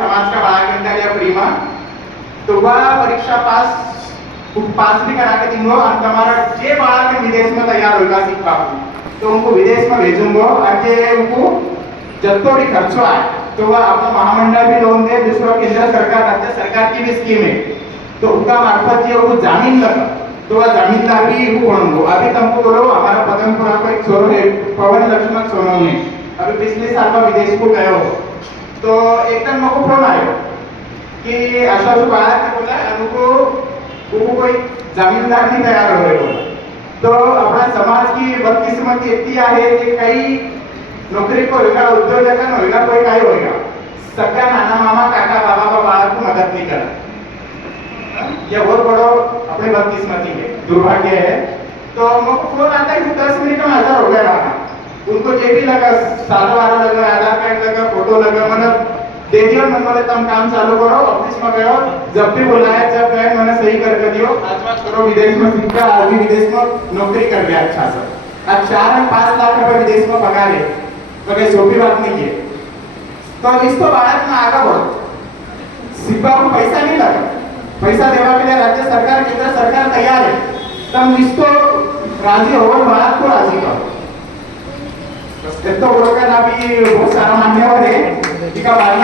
समाज का बाळा केंद्र या फ्री में तो वह परीक्षा पास भी करा के दूंगा और तुम्हारा जे बाळा के विदेश में तैयार होगा सीखा तो उनको विदेश में भेजूंगा और जे उनको जत्तो भी खर्चो है तो वह अपना महामंडल भी लोन दे, दूसरा केंद्र सरकार राज्य सरकार की भी स्कीम है तो उनका मार्फत जो वो जमीन लगा तो वह जमीनदार भी वो बनूंगो। अभी तुमको बोलो हमारा पदमपुरा को एक सोनो है पवन लक्ष्मण सोनवणे अभी पिछले साल में विदेश को गए हो तो एकदम मेरे को फोन आयो कि अशा बाळा के बोला उनको वो कोई जमीनदार नहीं तैयार हो रहे हो तो अपना समाज की बदकिस्मती इतनी है कि कई नौकरी को होगा उद्योजक होगा कोई काय होगा सगळ्या नाना मामा काका बाबा का बाळा को मदद नहीं करा ये बहुत बड़ो अपने बदकिस्मती है दुर्भाग्य है। तो मुझको फोन आता है कि 10 मिनट में हजार हो गया रहा उनको जे भी लगा सारा वारा लगा आधार कार्ड लगा फोटो लगा मतलब दे दियो मन बोले तुम काम चालू करो ऑफिस में गयो जब भी बुलाया जब गए मैंने सही कर दियो आज बात करो विदेश में सीखा आज भी विदेश में नौकरी कर रहा अच्छा सर आज 4 और 5 लाख रुपए विदेश में पगार है तो कोई छोटी बात नहीं है। तो इसको भारत में आगे बढ़ो सिपा को पैसा नहीं लगा पैसा देने के लिए राज्य सरकार केंद्र सरकार तैयार है तुम इसको राजी हो भारत को राजी करो तो बोलकर अभी बहुत सारा मान्यवर है